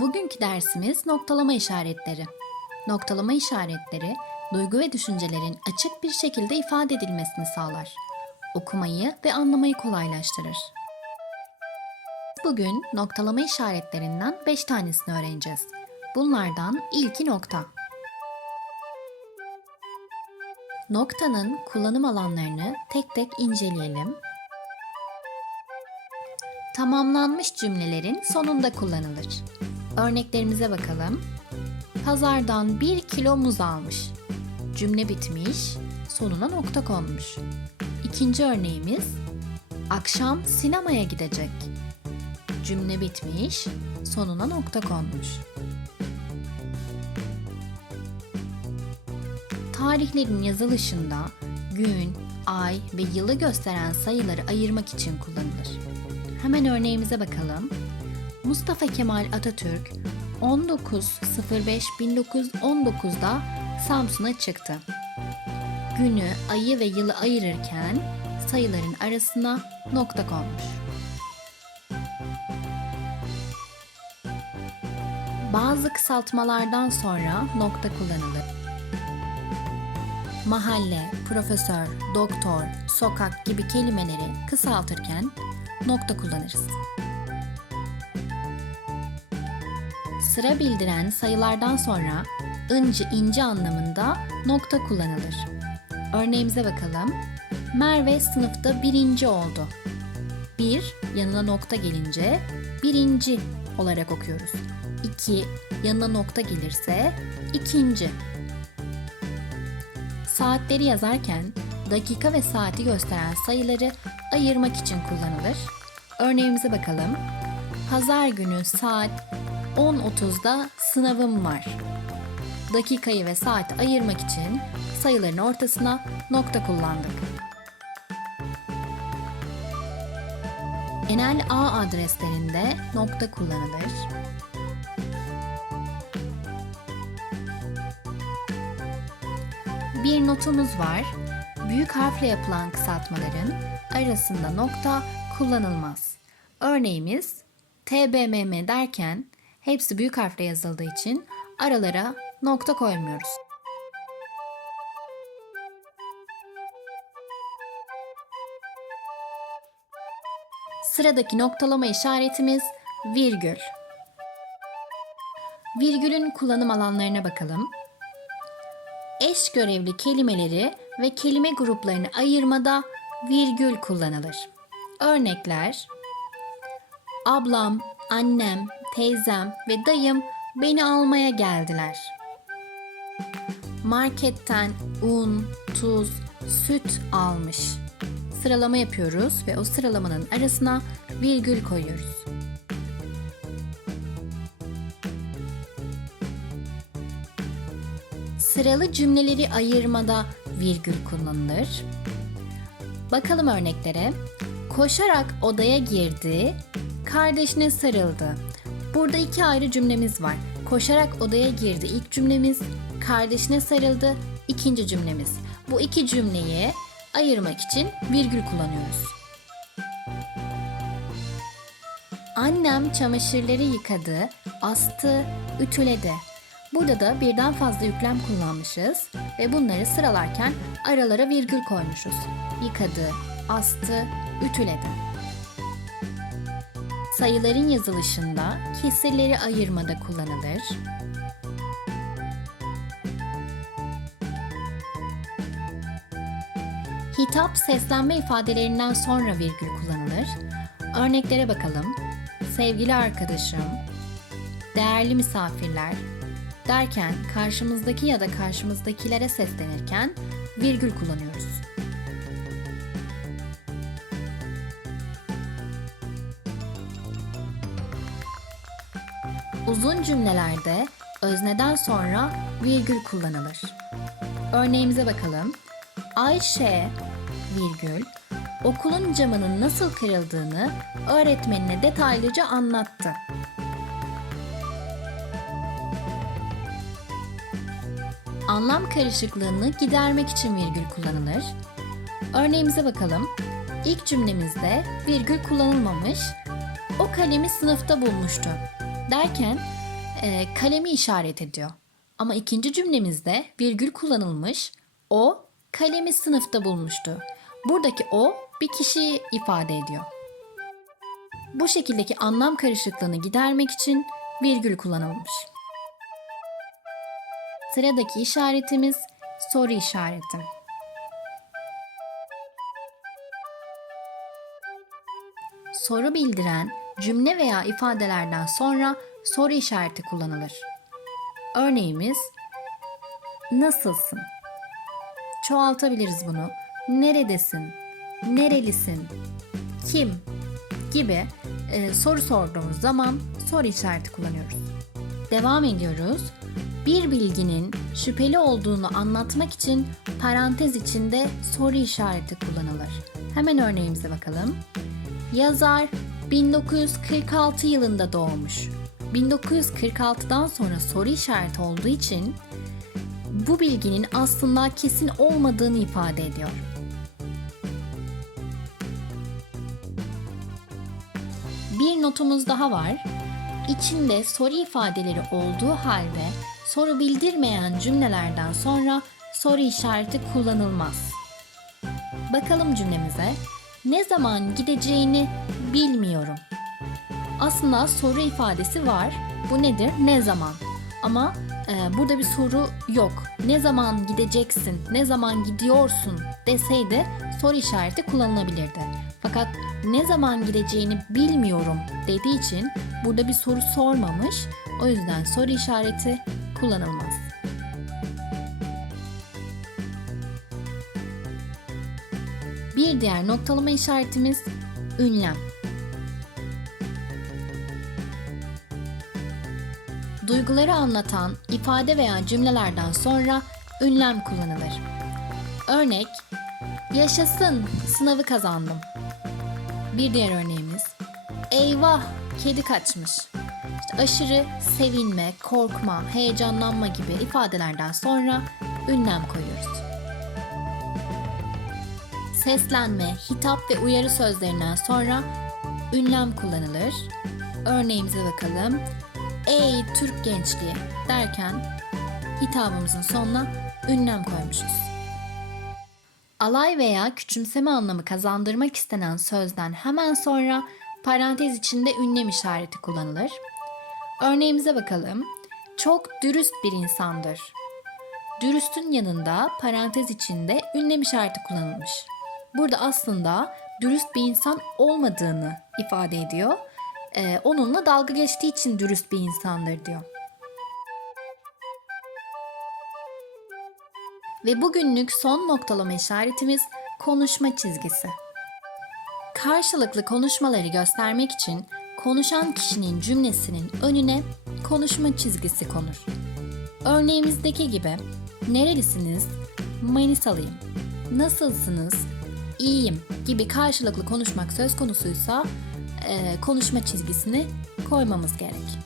Bugünkü dersimiz noktalama işaretleri. Noktalama işaretleri, duygu ve düşüncelerin açık bir şekilde ifade edilmesini sağlar. Okumayı ve anlamayı kolaylaştırır. Bugün noktalama işaretlerinden 5 tanesini öğreneceğiz. Bunlardan ilki nokta. Noktanın kullanım alanlarını tek tek inceleyelim. Tamamlanmış cümlelerin sonunda kullanılır. Örneklerimize bakalım. Pazardan 1 kilo muz almış. Cümle bitmiş, sonuna nokta konmuş. İkinci örneğimiz akşam sinemaya gidecek. Cümle bitmiş, sonuna nokta konmuş. Tarihlerin yazılışında gün, ay ve yılı gösteren sayıları ayırmak için kullanılır. Hemen örneğimize bakalım. Mustafa Kemal Atatürk 19.05.1919'da Samsun'a çıktı. Günü, ayı ve yılı ayırırken sayıların arasına nokta konmuş. Bazı kısaltmalardan sonra nokta kullanılır. Mahalle, profesör, doktor, sokak gibi kelimeleri kısaltırken nokta kullanırız. Sıra bildiren sayılardan sonra ıncı inci anlamında nokta kullanılır. Örneğimize bakalım. Merve sınıfta birinci oldu. Bir, yanına nokta gelince birinci olarak okuyoruz. İki, yanına nokta gelirse ikinci. Saatleri yazarken dakika ve saati gösteren sayıları ayırmak için kullanılır. Örneğimize bakalım. Pazar günü saat 10.30'da sınavım var. Dakikayı ve saati ayırmak için sayıların ortasına nokta kullandık. Enel ağ adreslerinde nokta kullanılır. Bir notumuz var. Büyük harfle yapılan kısaltmaların arasında nokta kullanılmaz. Örneğimiz TBMM derken hepsi büyük harfle yazıldığı için aralara nokta koymuyoruz. Sıradaki noktalama işaretimiz virgül. Virgülün kullanım alanlarına bakalım. Eş görevli kelimeleri ve kelime gruplarını ayırmada virgül kullanılır. Örnekler Ablam, annem, teyzem ve dayım beni almaya geldiler. Marketten un, tuz, süt almış. Sıralama yapıyoruz ve o sıralamanın arasına virgül koyuyoruz. Sıralı cümleleri ayırmada virgül kullanılır. Bakalım örneklere. Koşarak odaya girdi, kardeşine sarıldı. Burada iki ayrı cümlemiz var. Koşarak odaya girdi ilk cümlemiz, kardeşine sarıldı ikinci cümlemiz. Bu iki cümleyi ayırmak için virgül kullanıyoruz. Annem çamaşırları yıkadı, astı, ütüledi. Burada da birden fazla yüklem kullanmışız ve bunları sıralarken aralara virgül koymuşuz. Yıkadı, astı, ütüledi. Sayıların yazılışında kesirleri ayırmada kullanılır. Hitap seslenme ifadelerinden sonra virgül kullanılır. Örneklere bakalım. Sevgili arkadaşım, değerli misafirler derken karşımızdaki ya da karşımızdakilere seslenirken virgül kullanıyoruz. Uzun cümlelerde özneden sonra virgül kullanılır. Örneğimize bakalım. Ayşe virgül okulun camının nasıl kırıldığını öğretmenine detaylıca anlattı. Anlam karışıklığını gidermek için virgül kullanılır. Örneğimize bakalım. İlk cümlemizde virgül kullanılmamış, o kalemi sınıfta bulmuştu. Derken e, kalemi işaret ediyor. Ama ikinci cümlemizde virgül kullanılmış. O kalemi sınıfta bulmuştu. Buradaki o bir kişiyi ifade ediyor. Bu şekildeki anlam karışıklığını gidermek için virgül kullanılmış. Sıradaki işaretimiz soru işareti. Soru bildiren cümle veya ifadelerden sonra soru işareti kullanılır. Örneğimiz nasılsın? Çoğaltabiliriz bunu. Neredesin? Nerelisin? Kim? gibi e, soru sorduğumuz zaman soru işareti kullanıyoruz. Devam ediyoruz. Bir bilginin şüpheli olduğunu anlatmak için parantez içinde soru işareti kullanılır. Hemen örneğimize bakalım. Yazar 1946 yılında doğmuş. 1946'dan sonra soru işareti olduğu için bu bilginin aslında kesin olmadığını ifade ediyor. Bir notumuz daha var. İçinde soru ifadeleri olduğu halde soru bildirmeyen cümlelerden sonra soru işareti kullanılmaz. Bakalım cümlemize. Ne zaman gideceğini bilmiyorum. Aslında soru ifadesi var. Bu nedir? Ne zaman? Ama e, burada bir soru yok. Ne zaman gideceksin? Ne zaman gidiyorsun? deseydi soru işareti kullanılabilirdi. Fakat ne zaman gideceğini bilmiyorum dediği için burada bir soru sormamış. O yüzden soru işareti kullanılmaz. Bir diğer noktalama işaretimiz ünlem. Duyguları anlatan ifade veya cümlelerden sonra ünlem kullanılır. Örnek, yaşasın sınavı kazandım. Bir diğer örneğimiz, eyvah kedi kaçmış. İşte aşırı sevinme, korkma, heyecanlanma gibi ifadelerden sonra ünlem koyuyoruz. Seslenme, hitap ve uyarı sözlerinden sonra ünlem kullanılır. Örneğimize bakalım. Ey Türk gençliği derken hitabımızın sonuna ünlem koymuşuz. Alay veya küçümseme anlamı kazandırmak istenen sözden hemen sonra parantez içinde ünlem işareti kullanılır. Örneğimize bakalım. Çok dürüst bir insandır. Dürüstün yanında parantez içinde ünlem işareti kullanılmış. Burada aslında dürüst bir insan olmadığını ifade ediyor. Ee, onunla dalga geçtiği için dürüst bir insandır diyor. Ve bugünlük son noktalama işaretimiz konuşma çizgisi. Karşılıklı konuşmaları göstermek için konuşan kişinin cümlesinin önüne konuşma çizgisi konur. Örneğimizdeki gibi nerelisiniz? Manisalıyım. Nasılsınız? İyiyim gibi karşılıklı konuşmak söz konusuysa e, konuşma çizgisini koymamız gerek.